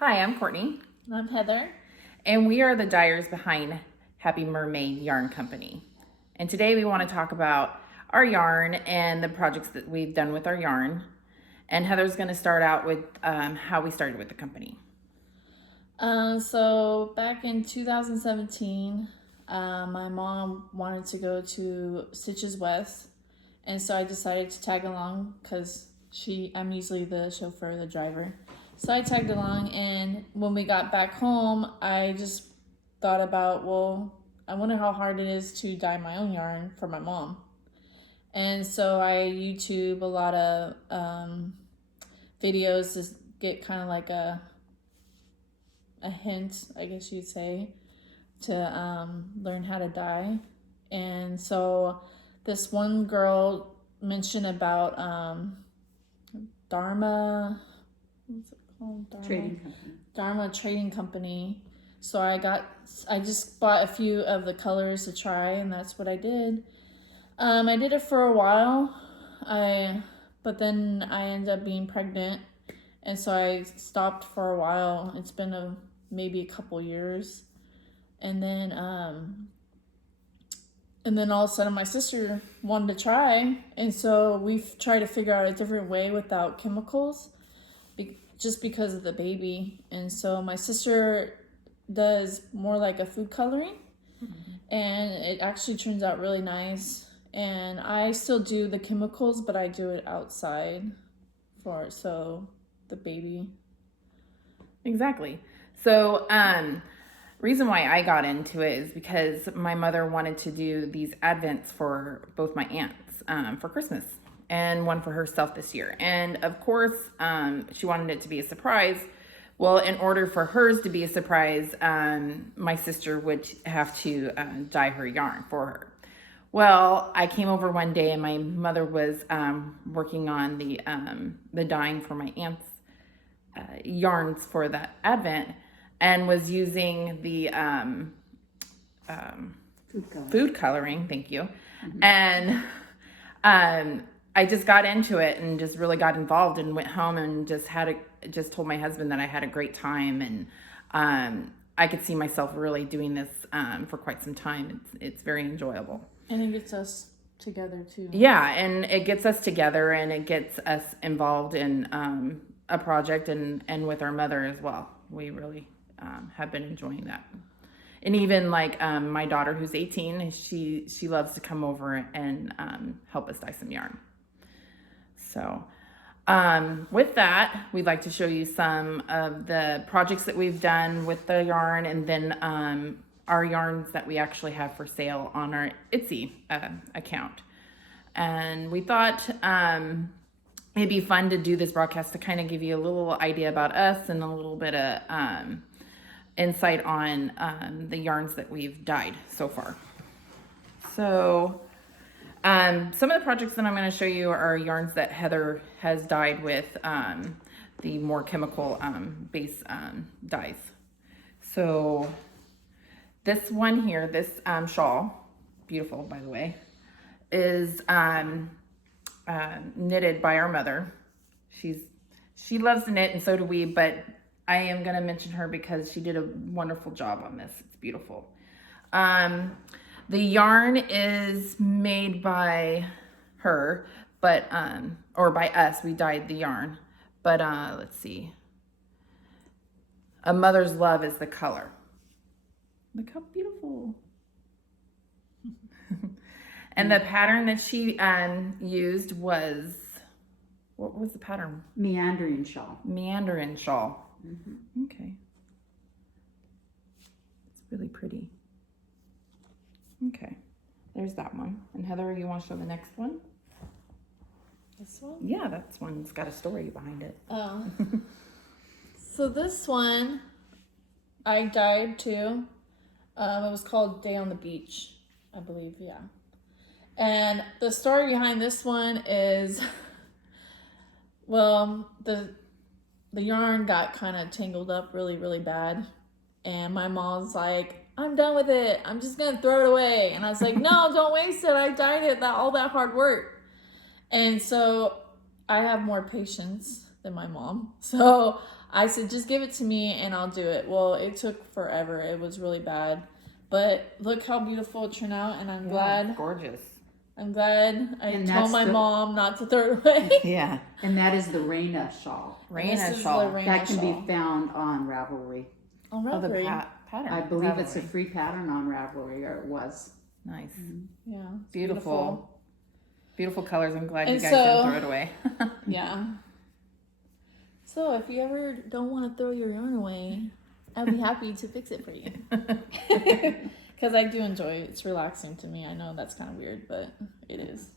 Hi, I'm Courtney, I'm Heather. and we are the dyers behind Happy Mermaid Yarn Company. And today we want to talk about our yarn and the projects that we've done with our yarn. And Heather's going to start out with how we started with the company. So back in 2017, my mom wanted to go to Stitches West, and so I decided to tag along because I'm usually the chauffeur, the driver. So I tagged along, and when we got back home, I just thought about, well, I wonder how hard it is to dye my own yarn for my mom. And so I YouTube a lot of videos to get kind of like a hint, I guess you'd say, to learn how to dye. And so this one girl mentioned about Dharma, what's it called? Dharma Trading Company. So I just bought a few of the colors to try, and that's what I did. I did it for a while, but then I ended up being pregnant, and so I stopped for a while. It's been maybe a couple years, and then all of a sudden my sister wanted to try, and so we've tried to figure out a different way without chemicals, just because of the baby. And so my sister does more like a food coloring, and it actually turns out really nice. And I still do the chemicals, but I do it outside so the baby. Exactly. So, reason why I got into it is because my mother wanted to do these advents for both my aunts for Christmas and one for herself this year. And of course, she wanted it to be a surprise. Well, in order for hers to be a surprise, my sister would have to dye her yarn for her. Well, I came over one day and my mother was working on the dyeing for my aunt's yarns for that advent, and was using the food coloring. Thank you. Mm-hmm. And I just got into it and just really got involved and went home and just told my husband that I had a great time, and I could see myself really doing this for quite some time. It's very enjoyable. And it gets us together too. Yeah, and it gets us together and it gets us involved in a project and with our mother as well. We really have been enjoying that. And even like my daughter who's 18, she loves to come over and help us dye some yarn. So with that, we'd like to show you some of the projects that we've done with the yarn, and then our yarns that we actually have for sale on our Etsy account. And we thought it'd be fun to do this broadcast to kind of give you a little idea about us and a little bit of insight on the yarns that we've dyed so far. So some of the projects that I'm going to show you are yarns that Heather has dyed with the more chemical base dyes. So this one here, this shawl, beautiful by the way, is knitted by our mother. She loves to knit, and so do we, but I am going to mention her because she did a wonderful job on this. It's beautiful. The yarn is made by her, but or by us. We dyed the yarn, but let's see. A mother's love is the color. Look how beautiful. And the pattern that she used was, what was the pattern? Meandering shawl. Meandering shawl. Mm-hmm. Okay. It's really pretty. Okay. There's that one. And Heather, you want to show the next one? This one? Yeah, that's one's got a story behind it. Oh. So this one I dyed too. It was called Day on the Beach, I believe, yeah. And the story behind this one is, well, the yarn got kind of tangled up really, really bad. And my mom's like, I'm done with it. I'm just going to throw it away. And I was like, no, don't waste it. I dyed it, all that hard work. And so I have more patience than my mom. So I said, just give it to me and I'll do it. Well, it took forever. It was really bad. But look how beautiful it turned out, and I'm glad. Gorgeous. I'm glad I And told that's my the- mom not to throw it away. Yeah. And that is the Reina shawl. Raina This is shawl. the Raina That can shawl. be found on Ravelry. On Oh, the Ravelry. pattern. I believe it's a Ravelry. free pattern on Ravelry, or it was. Nice. Yeah. it's Beautiful. Beautiful colors. I'm glad you And guys so- didn't throw it away. Yeah. So if you ever don't want to throw your yarn away, I'd be happy to fix it for you. Because I do enjoy it. It's relaxing to me. I know that's kind of weird, but it is.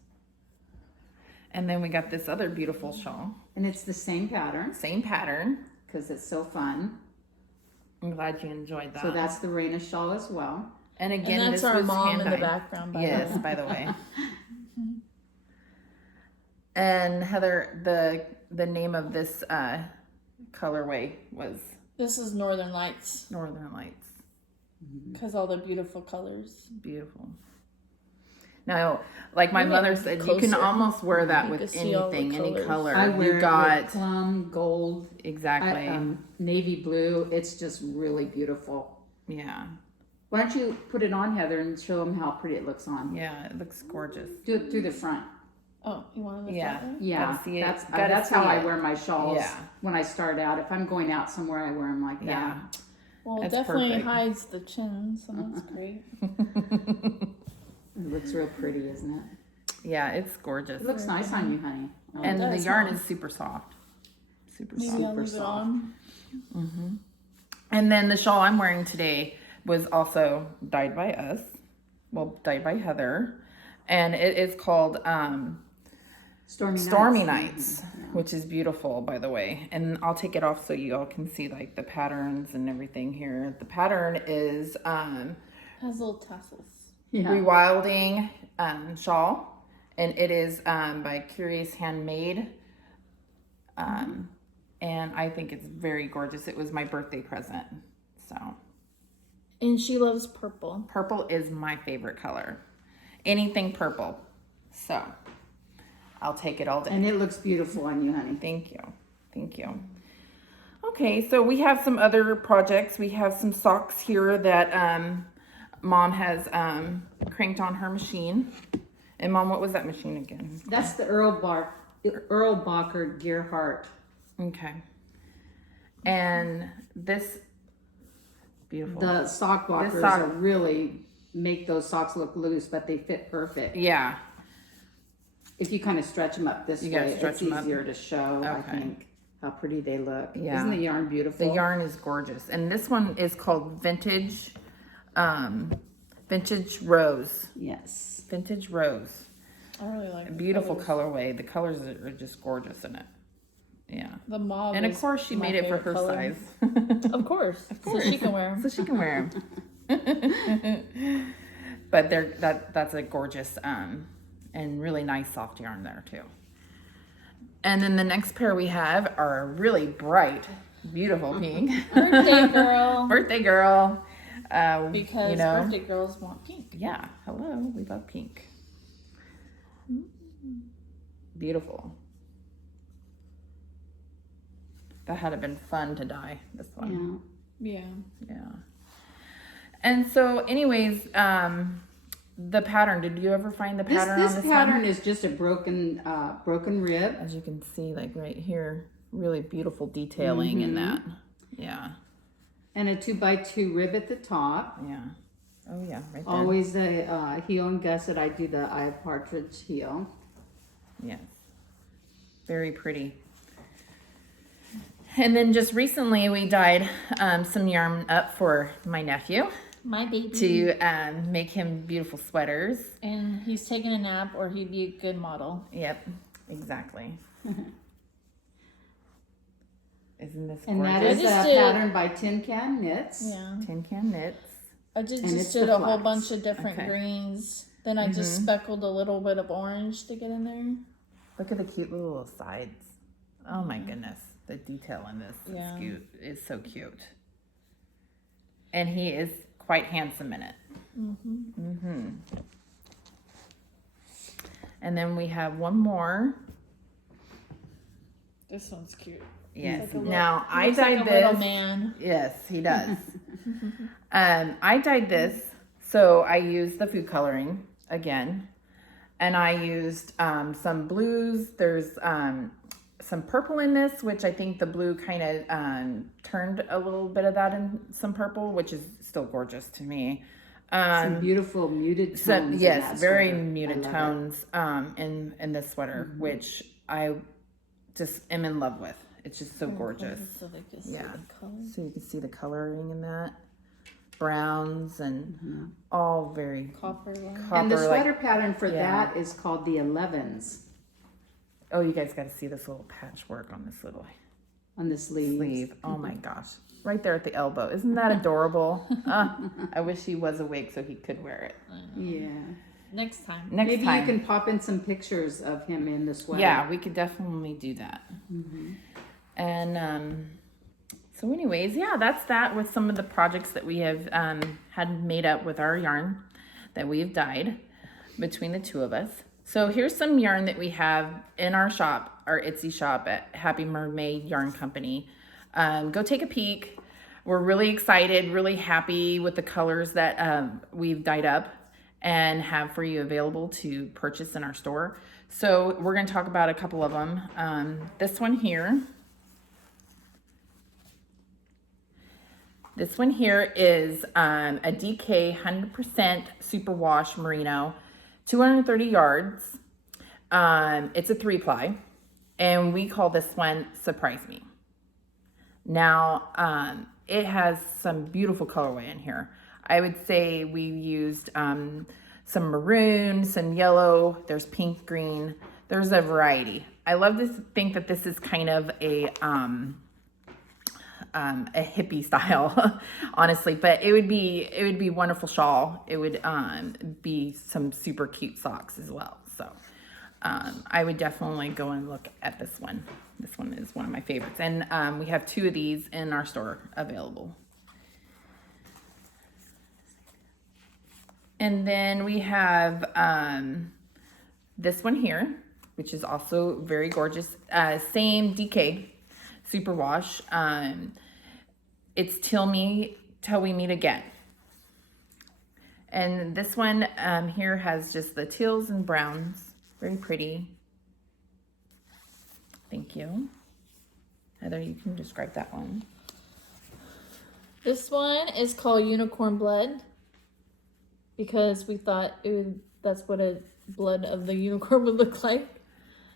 And then we got this other beautiful shawl. And it's the same pattern, Same pattern. because it's so fun. I'm glad you enjoyed that. So that's the Reina shawl as well. and again, And that's this our was mom in the hand-dyed. background. By Yes, the way. by the way. And Heather, the name of this colorway was This is Northern Lights. Northern Lights. Because all the beautiful colors. Beautiful. Now, like my Ooh, mother said, you can closer. almost wear that You with can see all the anything, any colors. color. I wear You got it with plum, gold, exactly. navy blue. It's just really beautiful. Yeah, Why don't you put it on, Heather, and show them how pretty it looks on? yeah, it looks gorgeous. Do it through the front. Oh, you want to look Yeah. at it? Yeah, Gotta see it. that's Gotta that's see how I it. wear my shawls. Yeah. When I start out, if I'm going out somewhere, I wear them like that. Yeah. Well, it That's definitely perfect. hides the chin, so that's great. It looks real pretty, isn't it? Yeah, it's gorgeous. It looks nice on you, honey. Oh, And the does, yarn Mom. is super soft. Super Maybe soft. I'll leave it soft. on. And then the shawl I'm wearing today was also dyed by us. Well, dyed by Heather. And it is called Stormy Nights, which is beautiful, by the way. And I'll take it off so you all can see like the patterns and everything here. The pattern is Has little tassels. Yeah. Rewilding shawl. And it is by Curious Handmade. And I think it's very gorgeous. It was my birthday present. So And she loves purple. purple is my favorite color. Anything purple. So I'll take it all day. And it looks beautiful on you, honey. Thank you. Thank you. Okay, so we have some other projects. We have some socks here that Mom has cranked on her machine. And Mom, what was that machine again? That's the Erlbacher Gearhart. Okay. And this beautiful. The sock blockers sock- are really make those socks look loose, but they fit perfect. Yeah. If you kind of stretch them up this You gotta way, stretch it's them up. easier to show, I Okay. think, how pretty they look. Yeah. Isn't the yarn beautiful? The yarn is gorgeous. And this one is called Vintage Rose. Yes. Vintage Rose. I really like the Beautiful colors. colorway. The colors are just gorgeous in it. Yeah. The mauve. And of is course she my made it for favorite her color. size. Of course. So she can wear them. So she can wear them. But that's a gorgeous and really nice soft yarn there too. And then the next pair we have are a really bright, beautiful pink. Birthday girl. Birthday girl. Because you know, birthday girls want pink. yeah, hello, we love pink. Beautiful. That had been fun to dye, this one. Yeah. Yeah. Yeah. And so anyways, the pattern, did you ever find the pattern This on this pattern one? is just a broken rib. As you can see, like right here, really beautiful detailing in that. Yeah. And a 2x2 rib at the top. Yeah. Oh yeah, right there. Always the heel and gusset. I do the eye of partridge heel. Yes. Very pretty. And then just recently we dyed some yarn up for my nephew My baby. to make him beautiful sweaters. And he's taking a nap or he'd be a good model. Yep, exactly. Isn't this And that gorgeous? is I a just did- pattern by Tin Can Knits. Yeah. Tin Can Knits. I just And it's did the a whole flax. bunch of different Okay. greens. Then I just speckled a little bit of orange to get in there. Look at the cute little sides. Oh my goodness. The detail in this Yeah. is cute. Is so cute. And he is quite handsome in it. And then we have one more. This one's cute. Yes. Like a little- Now I looks like dyed a little this. man. Yes, he does. I dyed this, so I used the food coloring again, and I used some blues. There's some purple in this, which I think the blue kind of turned a little bit of that in some purple, which is still gorgeous to me. Some beautiful muted tones. So, in yes, that very sweater. muted I love tones in this sweater, which I just am in love with. It's just so gorgeous. So they can see Yeah. the color. So you can see the coloring in that. Browns and all very Copper line. it. And the copper, sweater like, pattern for yeah. that is called the 11s oh, you guys got to see this little patchwork on this little on the sleeves. sleeve. Oh my gosh. Right there at the elbow. Isn't that adorable? I wish he was awake so he could wear it. Yeah. Next time. Next Maybe time. you can pop in some pictures of him in the sweater. Yeah, we could definitely do that. And so, anyways, yeah, that's that with some of the projects that we have had made up with our yarn that we've dyed between the two of us. So here's some yarn that we have in our shop, our Etsy shop at Happy Mermaid Yarn Company. Go take a peek. We're really excited, really happy with the colors that we've dyed up and have for you available to purchase in our store. So we're going to talk about a couple of them. This one here. This one here is a DK 100% superwash merino, 230 yards. It's a 3-ply, and we call this one Surprise Me. Now, it has some beautiful colorway in here. I would say we used some maroon, some yellow, there's pink, green, there's a variety. I love to think that this is kind of a hippie style, honestly, but it would be wonderful shawl. It would be some super cute socks as well. So I would definitely go and look at this one. This one is one of my favorites, and we have 2 of these in our store available. And then we have this one here, which is also very gorgeous. Same DK superwash. It's till we meet again. And this one here has just the teals and browns. Very pretty. Thank you. Heather, you can describe that one. This one is called Unicorn Blood because we thought that's what a blood of the unicorn would look like.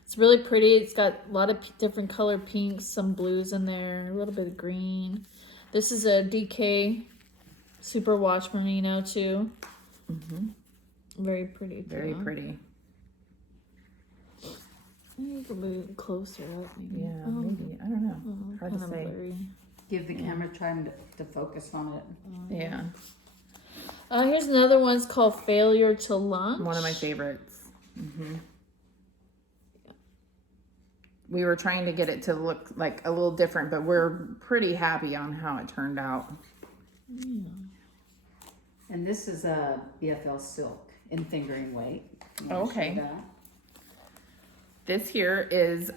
It's really pretty. It's got a lot of different color pinks, some blues in there, a little bit of green. This is a DK Superwash Merino too. Very pretty too. Very pretty. Maybe you can move closer up. Maybe. Yeah, maybe. I don't know. Hard to Kinda say. blurry. Give the camera time to focus on it. Yeah, Here's another one. It's called Failure to Launch. one of my favorites. We were trying to get it to look like a little different, but we're pretty happy on how it turned out. And this is a BFL silk in fingering weight. You Oh, wanna show okay. that? This here is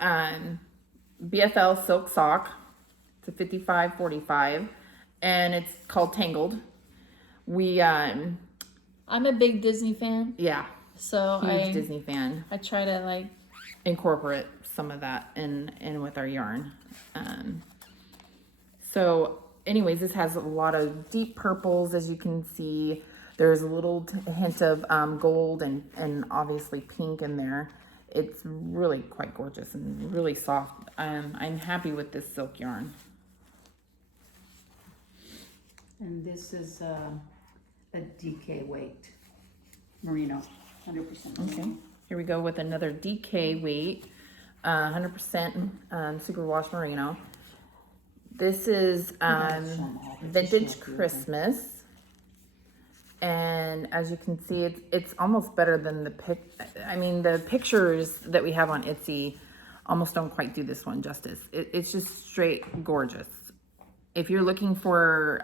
BFL silk sock. It's a 55-45, and it's called Tangled. We I'm a big Disney fan, yeah, so huge Disney fan. I try to like Incorporate some of that in with our yarn. So anyways, this has a lot of deep purples, as you can see. There's a little hint of gold and obviously pink in there. It's really quite gorgeous and really soft. I'm happy with this silk yarn. And this is a DK weight merino, 100% merino. Okay, here we go with another DK weight, 100% superwash merino. This is vintage Christmas, and as you can see, it's almost better than the the pictures that we have on Etsy almost don't quite do this one justice. It's just straight gorgeous. If you're looking for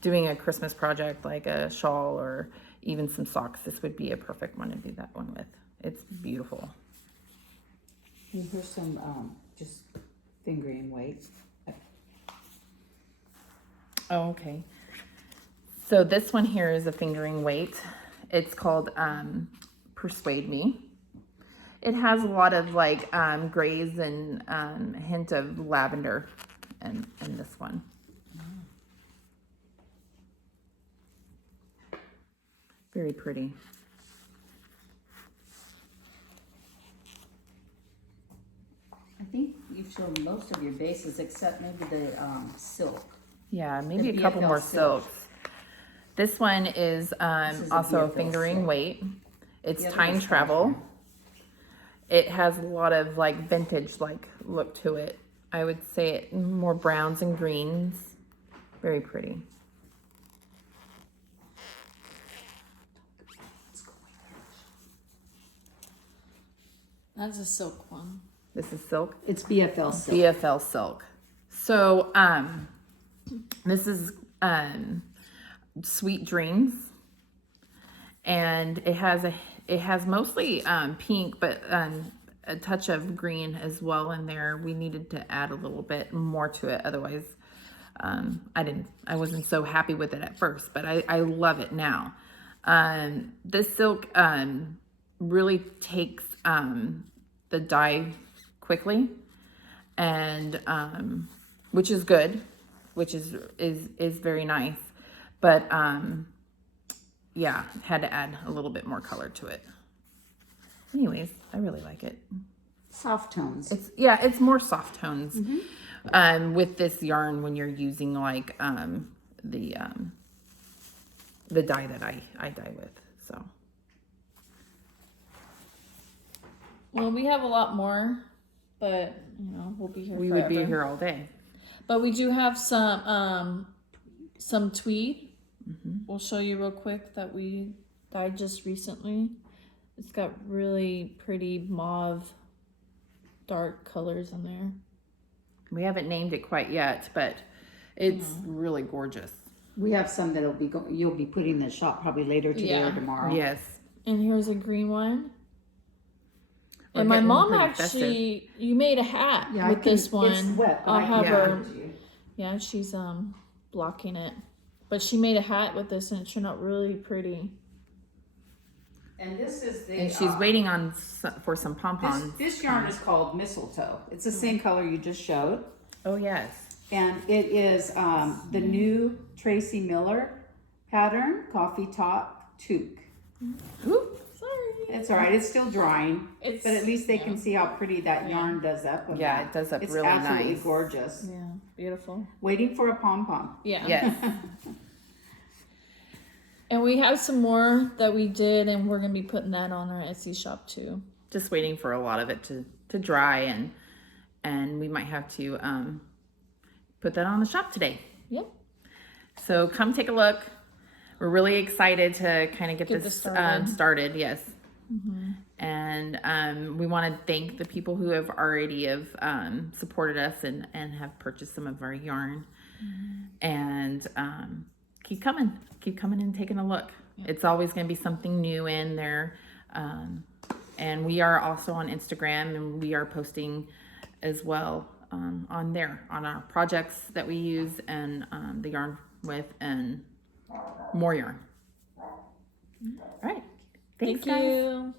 doing a Christmas project like a shawl or even some socks, this would be a perfect one to do that one with. It's beautiful. And here's some just fingering weight. Oh, okay. So this one here is a fingering weight. It's called Persuade Me. It has a lot of like grays and a hint of lavender in this one. Very pretty. I think you've shown most of your bases except maybe the silk. Yeah, maybe The a couple BFL more silk. silks. This one is is a also a BFL fingering silk. weight. It's The other time one's travel. Cashmere. It has a lot of like vintage like look to it. I would say it more browns and greens. Very pretty. That's a silk one. This is silk. It's BFL silk. BFL silk. So this is Sweet Dreams, and it has mostly pink, but a touch of green as well in there. We needed to add a little bit more to it, otherwise I wasn't so happy with it at first, but I love it now. This silk really takes the dye quickly, and which is good, which is very nice, but yeah, had to add a little bit more color to it. Anyways, I really like it. Soft tones. It's more soft tones with this yarn when you're using like the dye that I dye with. So Well, we have a lot more, but we'll be here. we forever. would be here all day. But we do have some tweed. We'll show you real quick that we dyed just recently. It's got really pretty mauve, dark colors in there. We haven't named it quite yet, but it's really gorgeous. We have some that'll be you'll be putting in the shop probably later today or Yeah. tomorrow. Yes. And here's a green one. We're And my getting mom pretty actually, you made a hat Yeah, with this one. It's wet, but I'll I have can her- give it to you. Yeah, she's blocking it. But she made a hat with this and it turned out really pretty. And this is the. And she's waiting on for some This, pom-poms. this yarn is called mistletoe. It's the same color you just showed. Oh yes. And it is the new Tracy Miller pattern, coffee top toque. Ooh. Sorry. It's all right. It's still drying, It's, but at least they can see how pretty that yarn does up. With Yeah, that. it does up it's really absolutely nice. gorgeous. Yeah, beautiful. Waiting for a pom pom. Yeah. Yes. And we have some more that we did, and we're gonna be putting that on our Etsy shop too. Just waiting for a lot of it to dry, and we might have to put that on the shop today. Yep. So come take a look. We're really excited to kind of get Get this this started. started. Yes. And we want to thank the people who have already supported us and have purchased some of our yarn. And keep coming and taking a look. It's always going to be something new in there. And we are also on Instagram, and we are posting as well on there on our projects that we use and the yarn with and more yarn. All right. Thanks, Thank guys. you.